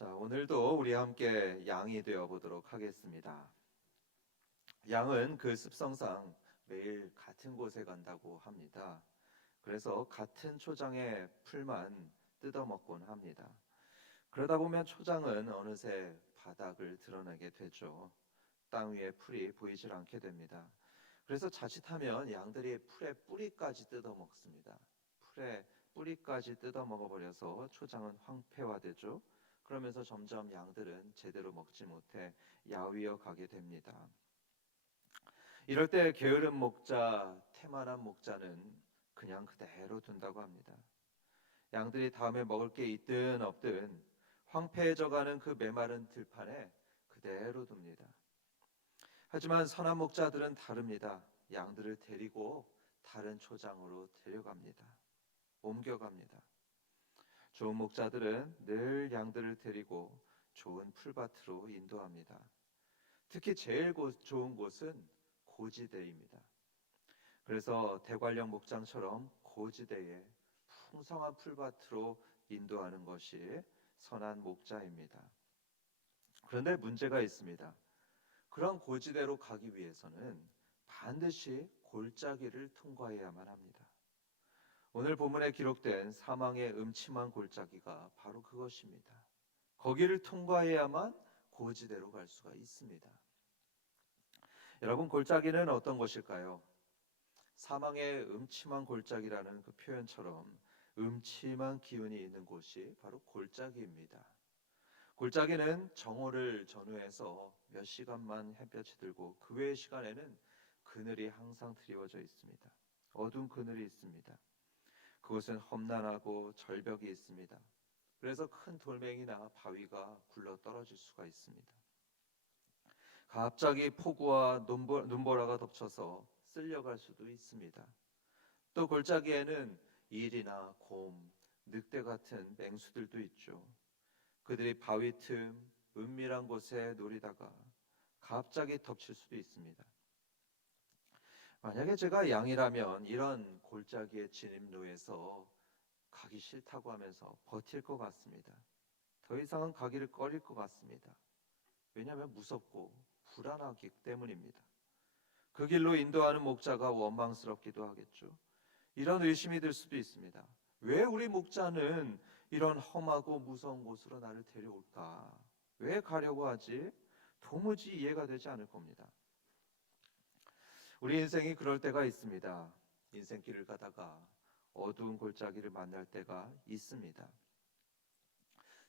자, 오늘도 우리 함께 양이 되어 보도록 하겠습니다. 양은 그 습성상 매일 같은 곳에 간다고 합니다. 그래서 같은 초장의 풀만 뜯어먹곤 합니다. 그러다 보면 초장은 어느새 바닥을 드러내게 되죠. 땅 위에 풀이 보이질 않게 됩니다. 그래서 자칫하면 양들이 풀의 뿌리까지 뜯어먹습니다. 풀의 뿌리까지 뜯어먹어버려서 초장은 황폐화되죠. 그러면서 점점 양들은 제대로 먹지 못해 야위어 가게 됩니다. 이럴 때 게으른 목자, 태만한 목자는 그냥 그대로 둔다고 합니다. 양들이 다음에 먹을 게 있든 없든 황폐해져가는 그 메마른 들판에 그대로 둡니다. 하지만 선한 목자들은 다릅니다. 양들을 데리고 다른 초장으로 데려갑니다. 옮겨갑니다. 좋은 목자들은 늘 양들을 데리고 좋은 풀밭으로 인도합니다. 특히 제일 좋은 곳은 고지대입니다. 그래서 대관령 목장처럼 고지대에 풍성한 풀밭으로 인도하는 것이 선한 목자입니다. 그런데 문제가 있습니다. 그런 고지대로 가기 위해서는 반드시 골짜기를 통과해야만 합니다. 오늘 본문에 기록된 사망의 음침한 골짜기가 바로 그것입니다. 거기를 통과해야만 고지대로 갈 수가 있습니다. 여러분, 골짜기는 어떤 것일까요? 사망의 음침한 골짜기라는 그 표현처럼 음침한 기운이 있는 곳이 바로 골짜기입니다. 골짜기는 정오를 전후해서 몇 시간만 햇볕이 들고 그 외의 시간에는 그늘이 항상 드리워져 있습니다. 어두운 그늘이 있습니다. 그곳은 험난하고 절벽이 있습니다. 그래서 큰 돌멩이나 바위가 굴러 떨어질 수가 있습니다. 갑자기 폭우와 눈보라가 덮쳐서 쓸려갈 수도 있습니다. 또 골짜기에는 일이나 곰, 늑대 같은 맹수들도 있죠. 그들이 바위 틈, 은밀한 곳에 노리다가 갑자기 덮칠 수도 있습니다. 만약에 제가 양이라면 이런 골짜기의 진입로에서 가기 싫다고 하면서 버틸 것 같습니다. 더 이상은 가기를 꺼릴 것 같습니다. 왜냐하면 무섭고 불안하기 때문입니다. 그 길로 인도하는 목자가 원망스럽기도 하겠죠. 이런 의심이 들 수도 있습니다. 왜 우리 목자는 이런 험하고 무서운 곳으로 나를 데려올까? 왜 가려고 하지? 도무지 이해가 되지 않을 겁니다. 우리 인생이 그럴 때가 있습니다. 인생길을 가다가 어두운 골짜기를 만날 때가 있습니다.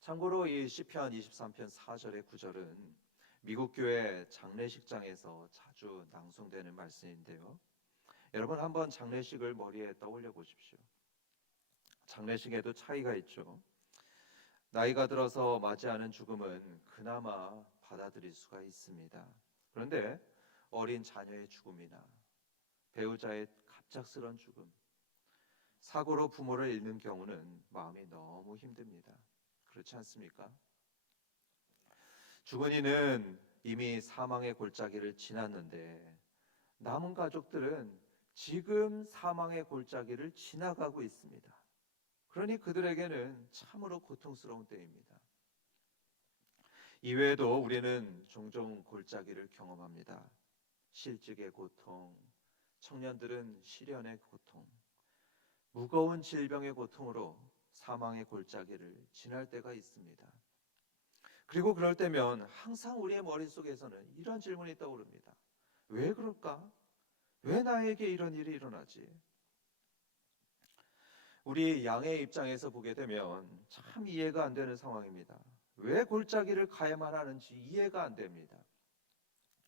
참고로 이 시편 23편 4절의 9절은 미국 교회 장례식장에서 자주 낭송되는 말씀인데요. 여러분 한번 장례식을 머리에 떠올려 보십시오. 장례식에도 차이가 있죠. 나이가 들어서 맞이하는 죽음은 그나마 받아들일 수가 있습니다. 그런데 어린 자녀의 죽음이나 배우자의 갑작스런 죽음, 사고로 부모를 잃는 경우는 마음이 너무 힘듭니다. 그렇지 않습니까? 죽은 이는 이미 사망의 골짜기를 지났는데 남은 가족들은 지금 사망의 골짜기를 지나가고 있습니다. 그러니 그들에게는 참으로 고통스러운 때입니다. 이외에도 우리는 종종 골짜기를 경험합니다. 실직의 고통, 청년들은 시련의 고통, 무거운 질병의 고통으로 사망의 골짜기를 지날 때가 있습니다. 그리고 그럴 때면 항상 우리의 머릿속에서는 이런 질문이 떠오릅니다. 왜 그럴까? 왜 나에게 이런 일이 일어나지? 우리 양의 입장에서 보게 되면 참 이해가 안 되는 상황입니다. 왜 골짜기를 가야만 하는지 이해가 안 됩니다.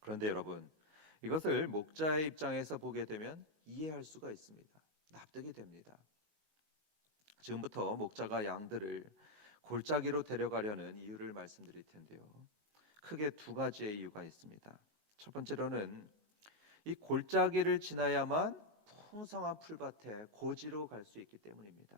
그런데 여러분, 이것을 목자의 입장에서 보게 되면 이해할 수가 있습니다. 납득이 됩니다. 지금부터 목자가 양들을 골짜기로 데려가려는 이유를 말씀드릴 텐데요. 크게 두 가지의 이유가 있습니다. 첫 번째로는 이 골짜기를 지나야만 풍성한 풀밭에 고지로 갈 수 있기 때문입니다.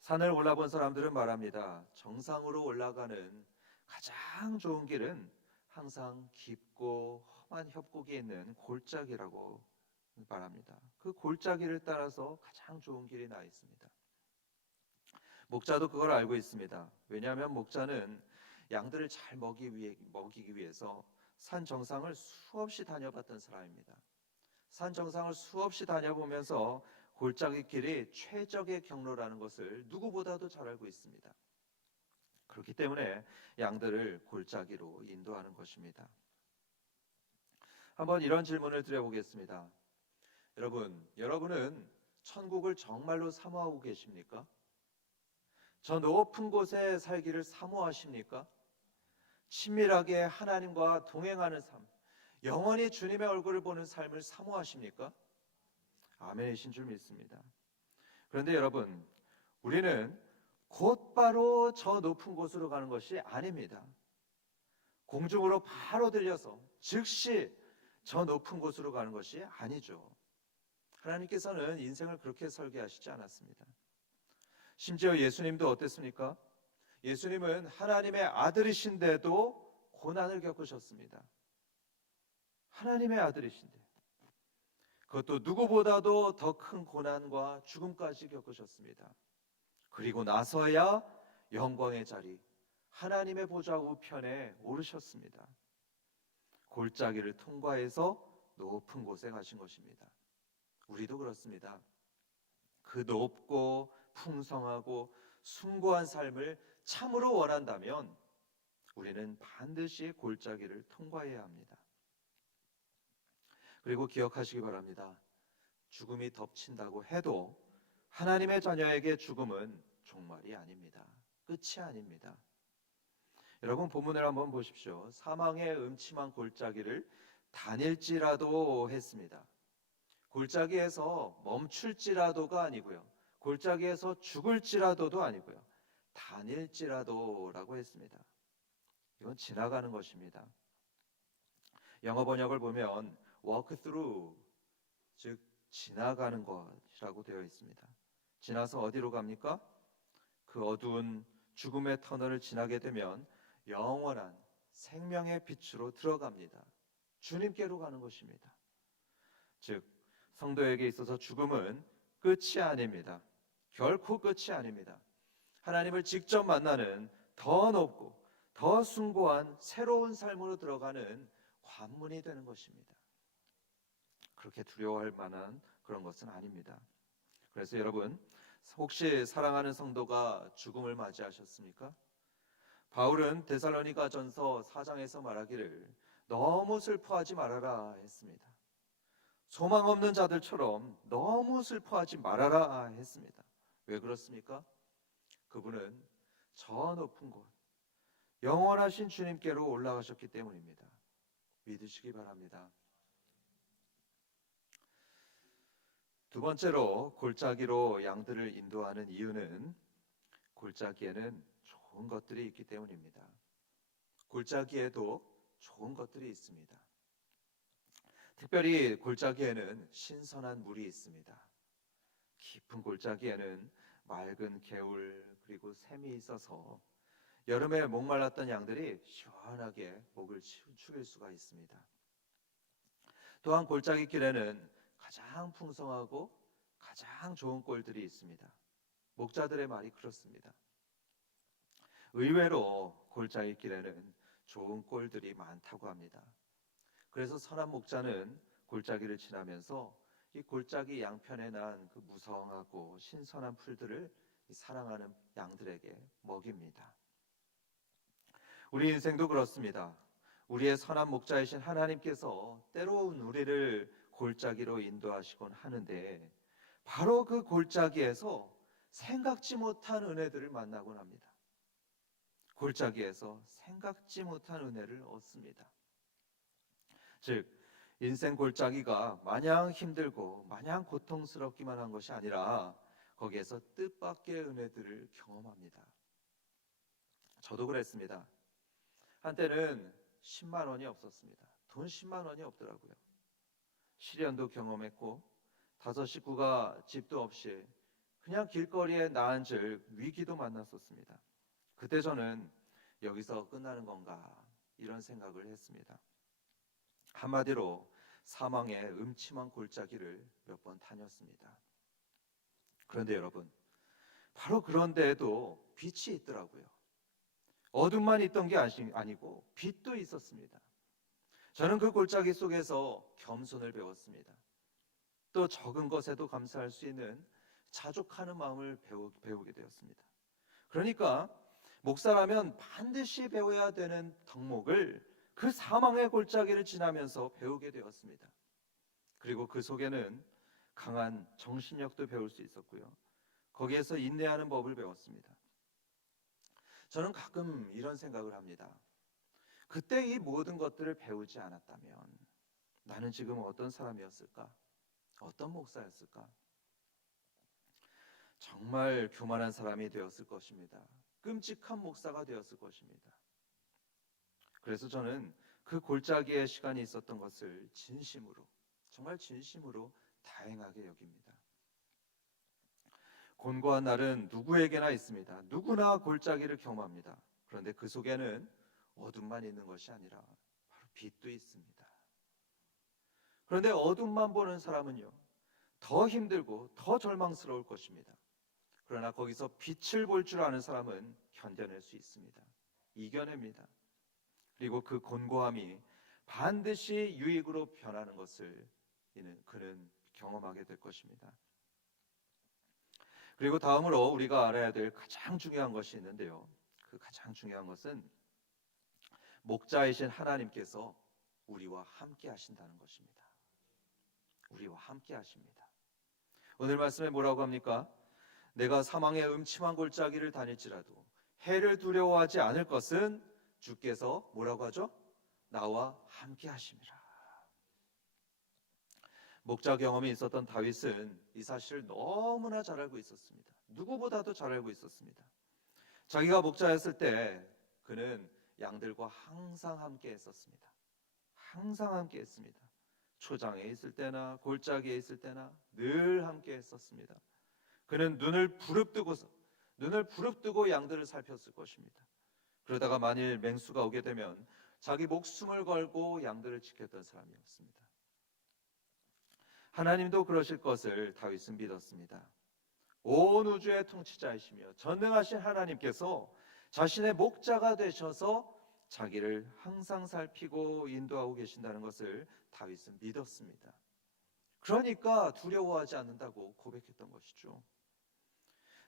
산을 올라본 사람들은 말합니다. 정상으로 올라가는 가장 좋은 길은 항상 깊고 험한 협곡이 있는 골짜기라고 말합니다. 그 골짜기를 따라서 가장 좋은 길이 나 있습니다. 목자도 그걸 알고 있습니다. 왜냐하면 목자는 양들을 잘 먹이기 위해서 산 정상을 수없이 다녀봤던 사람입니다. 산 정상을 수없이 다녀보면서 골짜기 길이 최적의 경로라는 것을 누구보다도 잘 알고 있습니다. 그렇기 때문에 양들을 골짜기로 인도하는 것입니다. 한번 이런 질문을 드려보겠습니다. 여러분은 천국을 정말로 사모하고 계십니까? 저 높은 곳에 살기를 사모하십니까? 친밀하게 하나님과 동행하는 삶, 영원히 주님의 얼굴을 보는 삶을 사모하십니까? 아멘이신 줄 믿습니다. 그런데 여러분, 우리는 곧바로 저 높은 곳으로 가는 것이 아닙니다. 공중으로 바로 들려서 즉시 저 높은 곳으로 가는 것이 아니죠. 하나님께서는 인생을 그렇게 설계하시지 않았습니다. 심지어 예수님도 어땠습니까? 예수님은 하나님의 아들이신데도 고난을 겪으셨습니다. 하나님의 아들이신데 그것도 누구보다도 더 큰 고난과 죽음까지 겪으셨습니다. 그리고 나서야 영광의 자리, 하나님의 보좌 우편에 오르셨습니다. 골짜기를 통과해서 높은 곳에 가신 것입니다. 우리도 그렇습니다. 그 높고 풍성하고 숭고한 삶을 참으로 원한다면 우리는 반드시 골짜기를 통과해야 합니다. 그리고 기억하시기 바랍니다. 죽음이 덮친다고 해도 하나님의 자녀에게 죽음은 종말이 아닙니다. 끝이 아닙니다. 여러분 본문을 한번 보십시오. 사망의 음침한 골짜기를 다닐지라도 했습니다. 골짜기에서 멈출지라도가 아니고요. 골짜기에서 죽을지라도도 아니고요. 다닐지라도라고 했습니다. 이건 지나가는 것입니다. 영어 번역을 보면 walk through, 즉 지나가는 것이라고 되어 있습니다. 지나서 어디로 갑니까? 그 어두운 죽음의 터널을 지나게 되면 영원한 생명의 빛으로 들어갑니다. 주님께로 가는 것입니다. 즉 성도에게 있어서 죽음은 끝이 아닙니다. 결코 끝이 아닙니다. 하나님을 직접 만나는 더 높고 더 숭고한 새로운 삶으로 들어가는 관문이 되는 것입니다. 그렇게 두려워할 만한 그런 것은 아닙니다. 그래서 여러분, 혹시 사랑하는 성도가 죽음을 맞이하셨습니까? 바울은 데살로니가전서 4장에서 말하기를 너무 슬퍼하지 말아라 했습니다. 소망 없는 자들처럼 너무 슬퍼하지 말아라 했습니다. 왜 그렇습니까? 그분은 저 높은 곳, 영원하신 주님께로 올라가셨기 때문입니다. 믿으시기 바랍니다. 두 번째로 골짜기로 양들을 인도하는 이유는 골짜기에는 좋은 것들이 있기 때문입니다. 골짜기에도 좋은 것들이 있습니다. 특별히 골짜기에는 신선한 물이 있습니다. 깊은 골짜기에는 맑은 개울 그리고 샘이 있어서 여름에 목말랐던 양들이 시원하게 목을 축일 수가 있습니다. 또한 골짜기 길에는 가장 풍성하고 가장 좋은 꼴들이 있습니다. 목자들의 말이 그렇습니다. 의외로 골짜기 길에는 좋은 꼴들이 많다고 합니다. 그래서 선한 목자는 골짜기를 지나면서 이 골짜기 양편에 난 그 무성하고 신선한 풀들을 사랑하는 양들에게 먹입니다. 우리 인생도 그렇습니다. 우리의 선한 목자이신 하나님께서 때로는 우리를 골짜기로 인도하시곤 하는데 바로 그 골짜기에서 생각지 못한 은혜들을 만나곤 합니다. 골짜기에서 생각지 못한 은혜를 얻습니다. 즉 인생 골짜기가 마냥 힘들고 마냥 고통스럽기만 한 것이 아니라 거기에서 뜻밖의 은혜들을 경험합니다. 저도 그랬습니다. 한때는 10만 원이 없었습니다. 돈 10만 원이 없더라고요. 시련도 경험했고 5 식구가 집도 없이 그냥 길거리에 나앉을 위기도 만났었습니다. 그때 저는 여기서 끝나는 건가 이런 생각을 했습니다. 한마디로 사망의 음침한 골짜기를 몇 번 다녔습니다. 그런데 여러분, 바로 그런 데에도 빛이 있더라고요. 어둠만 있던 게 아니고 빛도 있었습니다. 저는 그 골짜기 속에서 겸손을 배웠습니다. 또 적은 것에도 감사할 수 있는 자족하는 마음을 배우게 되었습니다. 그러니까 목사라면 반드시 배워야 되는 덕목을 그 사망의 골짜기를 지나면서 배우게 되었습니다. 그리고 그 속에는 강한 정신력도 배울 수 있었고요. 거기에서 인내하는 법을 배웠습니다. 저는 가끔 이런 생각을 합니다. 그때 이 모든 것들을 배우지 않았다면 나는 지금 어떤 사람이었을까? 어떤 목사였을까? 정말 교만한 사람이 되었을 것입니다. 끔찍한 목사가 되었을 것입니다. 그래서 저는 그 골짜기의 시간이 있었던 것을 진심으로, 정말 진심으로 다행하게 여깁니다. 곤고한 날은 누구에게나 있습니다. 누구나 골짜기를 경험합니다. 그런데 그 속에는 어둠만 있는 것이 아니라 바로 빛도 있습니다. 그런데 어둠만 보는 사람은요, 더 힘들고 더 절망스러울 것입니다. 그러나 거기서 빛을 볼 줄 아는 사람은 견뎌낼 수 있습니다. 이겨냅니다. 그리고 그 곤고함이 반드시 유익으로 변하는 것을 그는 경험하게 될 것입니다. 그리고 다음으로 우리가 알아야 될 가장 중요한 것이 있는데요. 그 가장 중요한 것은 목자이신 하나님께서 우리와 함께 하신다는 것입니다. 우리와 함께 하십니다. 오늘 말씀에 뭐라고 합니까? 내가 사망의 음침한 골짜기를 다닐지라도 해를 두려워하지 않을 것은 주께서 뭐라고 하죠? 나와 함께 하심이라. 목자 경험이 있었던 다윗은 이 사실을 너무나 잘 알고 있었습니다. 누구보다도 잘 알고 있었습니다. 자기가 목자였을 때 그는 양들과 항상 함께 했었습니다. 항상 함께 했습니다. 초장에 있을 때나 골짜기에 있을 때나 늘 함께 했었습니다. 그는 눈을 부릅뜨고 양들을 살폈을 것입니다. 그러다가 만일 맹수가 오게 되면 자기 목숨을 걸고 양들을 지켰던 사람이었습니다. 하나님도 그러실 것을 다윗은 믿었습니다. 온 우주의 통치자이시며 전능하신 하나님께서 자신의 목자가 되셔서 자기를 항상 살피고 인도하고 계신다는 것을 다윗은 믿었습니다. 그러니까 두려워하지 않는다고 고백했던 것이죠.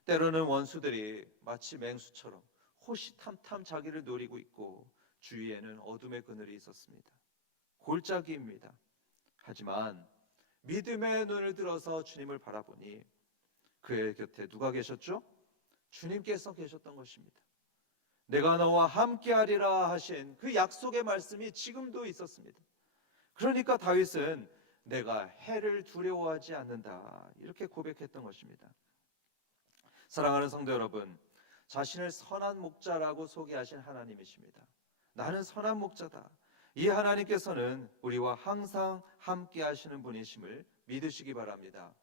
때로는 원수들이 마치 맹수처럼 호시탐탐 자기를 노리고 있고 주위에는 어둠의 그늘이 있었습니다. 골짜기입니다. 하지만 믿음의 눈을 들어서 주님을 바라보니 그의 곁에 누가 계셨죠? 주님께서 계셨던 것입니다. 내가 너와 함께하리라 하신 그 약속의 말씀이 지금도 있었습니다. 그러니까 다윗은 내가 해를 두려워하지 않는다 이렇게 고백했던 것입니다. 사랑하는 성도 여러분, 자신을 선한 목자라고 소개하신 하나님이십니다. 나는 선한 목자다. 이 하나님께서는 우리와 항상 함께 하시는 분이심을 믿으시기 바랍니다.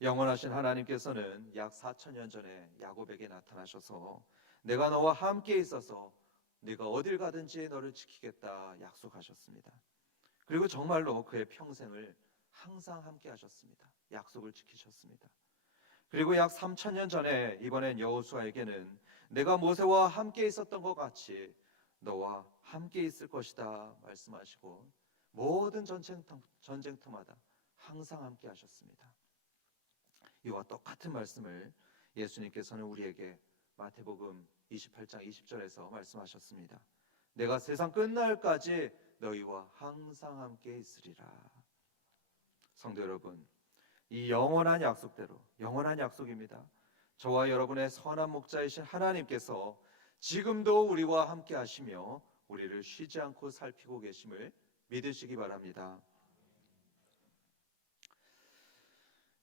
영원하신 하나님께서는 약 4,000년 전에 야곱에게 나타나셔서 내가 너와 함께 있어서 네가 어딜 가든지 너를 지키겠다 약속하셨습니다. 그리고 정말로 그의 평생을 항상 함께 하셨습니다. 약속을 지키셨습니다. 그리고 약 3,000년 전에 이번엔 여호수아에게는 내가 모세와 함께 있었던 것 같이 너와 함께 있을 것이다 말씀하시고 모든 전쟁터마다 항상 함께 하셨습니다. 이와 똑같은 말씀을 예수님께서는 우리에게 마태복음 28장 20절에서 말씀하셨습니다. 내가 세상 끝날까지 너희와 항상 함께 있으리라. 성도 여러분, 이 영원한 약속대로 영원한 약속입니다. 저와 여러분의 선한 목자이신 하나님께서 지금도 우리와 함께 하시며 우리를 쉬지 않고 살피고 계심을 믿으시기 바랍니다.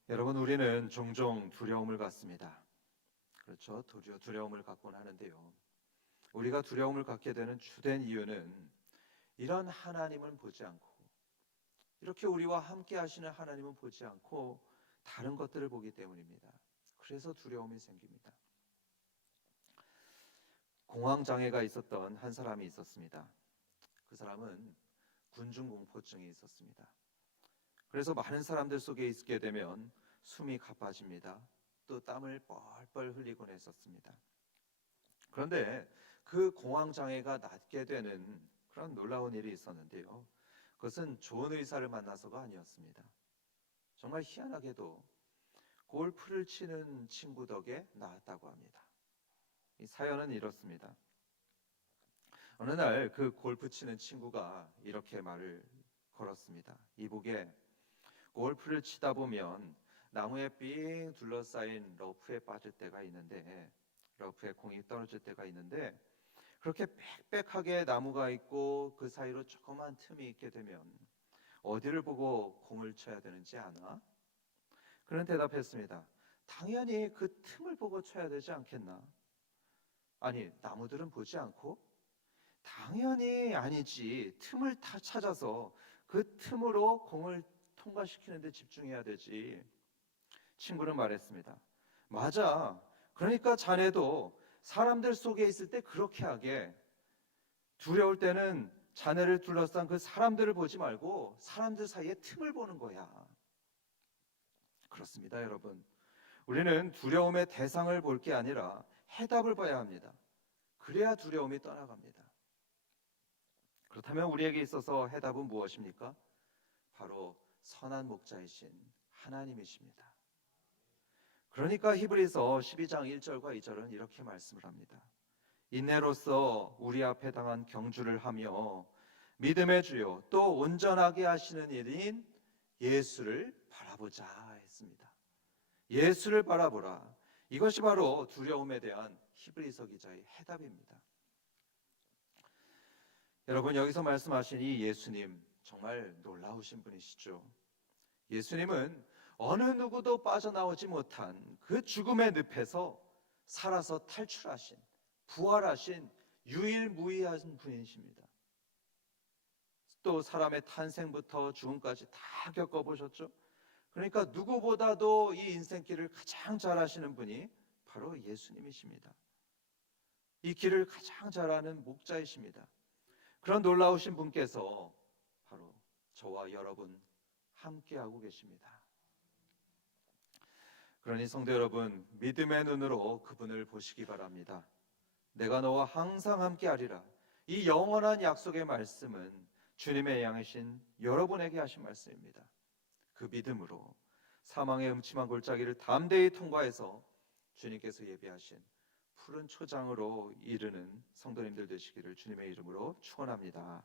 여러분, 우리는 종종 두려움을 갖습니다. 그렇죠? 두려움을 갖곤 하는데요. 우리가 두려움을 갖게 되는 주된 이유는 이런 하나님은 보지 않고 이렇게 우리와 함께 하시는 하나님은 보지 않고 다른 것들을 보기 때문입니다. 그래서 두려움이 생깁니다. 공황장애가 있었던 한 사람이 있었습니다. 그 사람은 군중공포증이 있었습니다. 그래서 많은 사람들 속에 있게 되면 숨이 가빠집니다. 또 땀을 뻘뻘 흘리곤 했었습니다. 그런데 그 공황 장애가 낫게 되는 그런 놀라운 일이 있었는데요. 그것은 좋은 의사를 만나서가 아니었습니다. 정말 희한하게도 골프를 치는 친구 덕에 나았다고 합니다. 이 사연은 이렇습니다. 어느 날 그 골프 치는 친구가 이렇게 말을 걸었습니다. 이보게, 골프를 치다 보면 나무에 삥 둘러싸인 러프에 빠질 때가 있는데, 러프에 공이 떨어질 때가 있는데, 그렇게 빽빽하게 나무가 있고 그 사이로 조그만 틈이 있게 되면 어디를 보고 공을 쳐야 되는지 아나? 그는 대답했습니다. 당연히 그 틈을 보고 쳐야 되지 않겠나? 아니, 나무들은 보지 않고? 당연히 아니지. 틈을 다 찾아서 그 틈으로 공을 통과시키는 데 집중해야 되지. 친구는 말했습니다. 맞아. 그러니까 자네도 사람들 속에 있을 때 그렇게 하게. 두려울 때는 자네를 둘러싼 그 사람들을 보지 말고 사람들 사이에 틈을 보는 거야. 그렇습니다, 여러분. 우리는 두려움의 대상을 볼 게 아니라 해답을 봐야 합니다. 그래야 두려움이 떠나갑니다. 그렇다면 우리에게 있어서 해답은 무엇입니까? 바로 선한 목자이신 하나님이십니다. 그러니까 히브리서 12장 1절과 2절은 이렇게 말씀을 합니다. 인내로써 우리 앞에 당한 경주를 하며 믿음의 주요 또 온전하게 하시는 일인 예수를 바라보자 했습니다. 예수를 바라보라. 이것이 바로 두려움에 대한 히브리서 기자의 해답입니다. 여러분, 여기서 말씀하신 이 예수님 정말 놀라우신 분이시죠. 예수님은 어느 누구도 빠져나오지 못한 그 죽음의 늪에서 살아서 탈출하신, 부활하신 유일무이한 분이십니다. 또 사람의 탄생부터 죽음까지 다 겪어보셨죠. 그러니까 누구보다도 이 인생길을 가장 잘 아시는 분이 바로 예수님이십니다. 이 길을 가장 잘 아는 목자이십니다. 그런 놀라우신 분께서 바로 저와 여러분 함께하고 계십니다. 그러니 성도 여러분, 믿음의 눈으로 그분을 보시기 바랍니다. 내가 너와 항상 함께하리라. 이 영원한 약속의 말씀은 주님의 양이신 여러분에게 하신 말씀입니다. 그 믿음으로 사망의 음침한 골짜기를 담대히 통과해서 주님께서 예비하신 푸른 초장으로 이르는 성도님들 되시기를 주님의 이름으로 축원합니다.